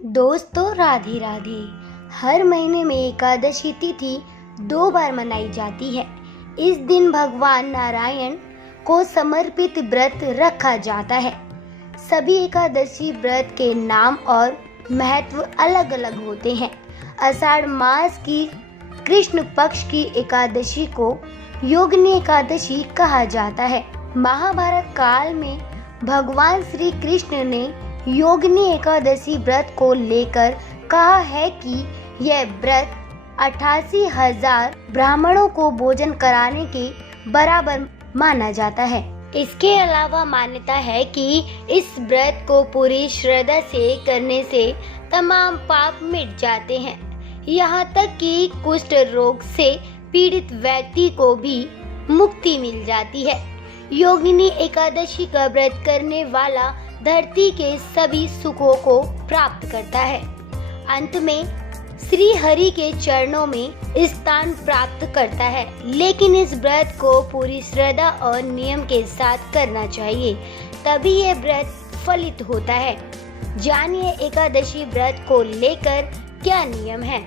दोस्तों राधे राधे। हर महीने में एकादशी तिथि 2 बार मनाई जाती है। इस दिन भगवान नारायण को समर्पित व्रत रखा जाता है। सभी एकादशी व्रत के नाम और महत्व अलग अलग होते हैं। आषाढ़ मास की कृष्ण पक्ष की एकादशी को योगिनी एकादशी कहा जाता है। महाभारत काल में भगवान श्री कृष्ण ने योगिनी एकादशी व्रत को लेकर कहा है कि यह व्रत 88,000 ब्राह्मणों को भोजन कराने के बराबर माना जाता है। इसके अलावा मान्यता है कि इस व्रत को पूरी श्रद्धा से करने से तमाम पाप मिट जाते हैं। यहाँ तक कि कुष्ठ रोग से पीड़ित व्यक्ति को भी मुक्ति मिल जाती है। योगिनी एकादशी का व्रत करने वाला धरती के सभी सुखों को प्राप्त करता है। अंत में श्री हरि के चरणों में स्थान प्राप्त करता है। लेकिन इस व्रत को पूरी श्रद्धा और नियम के साथ करना चाहिए, तभी यह व्रत फलित होता है। जानिए एकादशी व्रत को लेकर क्या नियम है।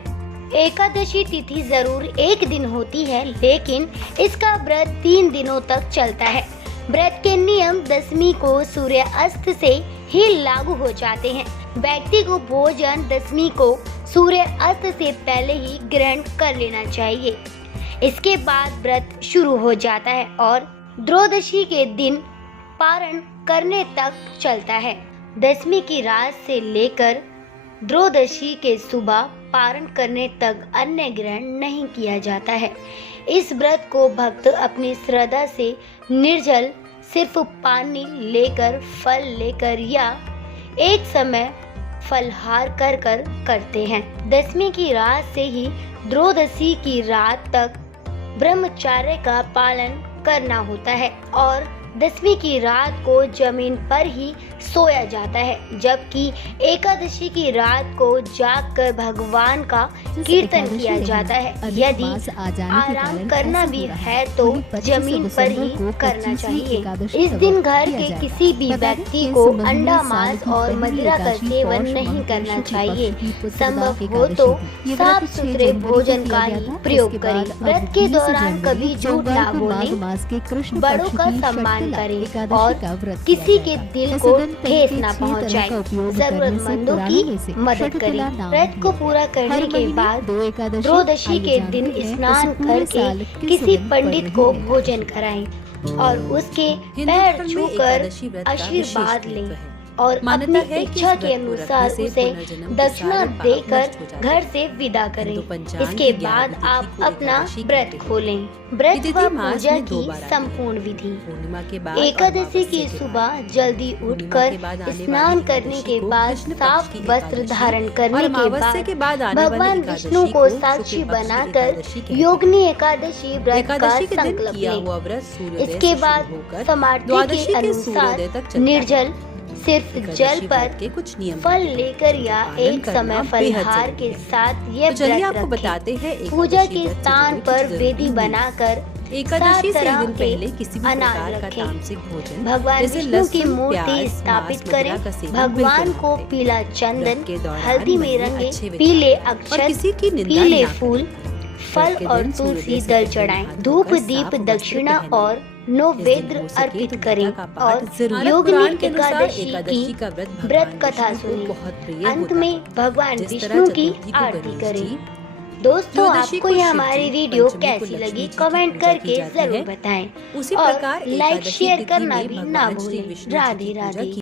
एकादशी तिथि जरूर एक दिन होती है, लेकिन इसका व्रत 3 दिनों तक चलता है। व्रत के नियम दशमी को सूर्य अस्त से ही लागू हो जाते हैं। व्यक्ति को भोजन दशमी को सूर्य अस्त से पहले ही ग्रहण कर लेना चाहिए। इसके बाद व्रत शुरू हो जाता है और त्रयोदशी के दिन पारण करने तक चलता है। दशमी की रात से लेकर त्रयोदशी के सुबह पारण करने तक अन्न ग्रहण नहीं किया जाता है। इस व्रत को भक्त अपनी श्रद्धा से निर्जल सिर्फ पानी लेकर, फल लेकर या एक समय फलहार कर करते हैं। दशमी की रात से ही त्रयोदशी की रात तक ब्रह्मचर्य का पालन करना होता है और दशमी की रात को जमीन पर ही सोया जाता है, जबकि एकादशी की रात को जागकर भगवान का कीर्तन किया जाता है। यदि आराम करना भी है तो जमीन पर ही करना चाहिए। इस दिन घर के किसी भी व्यक्ति को अंडा, मांस और मदिरा का सेवन नहीं करना चाहिए। संभव हो तो साफ सुथरे भोजन का ही प्रयोग करें। व्रत के दौरान कभी झूठ ना बोलें, बड़ों का सम्मान करें और किसी के दिल को ठेस न पहुंचाएं। जरूरतमंदों की मदद करें। व्रत को पूरा करने के बाद त्रयोदशी के दिन स्नान करके किसी पंडित को भोजन कराएं और उसके पैर छूकर आशीर्वाद लें और अपनी इच्छा के अनुसार उसे दक्षिणा देकर घर से विदा करें। इसके बाद आप अपना व्रत खोलें। व्रत व पूजा की संपूर्ण विधि। एकादशी की सुबह जल्दी उठकर स्नान करने के बाद साफ वस्त्र धारण करने के बाद भगवान विष्णु को साक्षी बनाकर योगिनी एकादशी व्रत का संकल्प लें। इसके बाद सामर्थ्य के अनुसार निर्जल सिर्फ जल पर कुछ नियम फल लेकर या एक समय फलहार के साथ ये व्रत रखें। पूजा के स्थान पर वेदी बनाकर एकादशी से एक दिन पहले किसी भी प्रकार का तामसिक भोजन, भगवान विष्णु की मूर्ति स्थापित करें। भगवान को पीला चंदन, हल्दी में रंगे पीले अक्षत, पीले फूल, फल और तुलसी दल चढ़ाएं। धूप दीप दक्षिणा और नैवेद्य अर्पित करें और योगिनी एकादशी की व्रत कथा सुनें। अंत में भगवान विष्णु की आरती करें। दोस्तों, आपको यह हमारी वीडियो कैसी लगी कमेंट करके जरूर बताएं और लाइक शेयर करना भी ना भूलें। राधे राधे।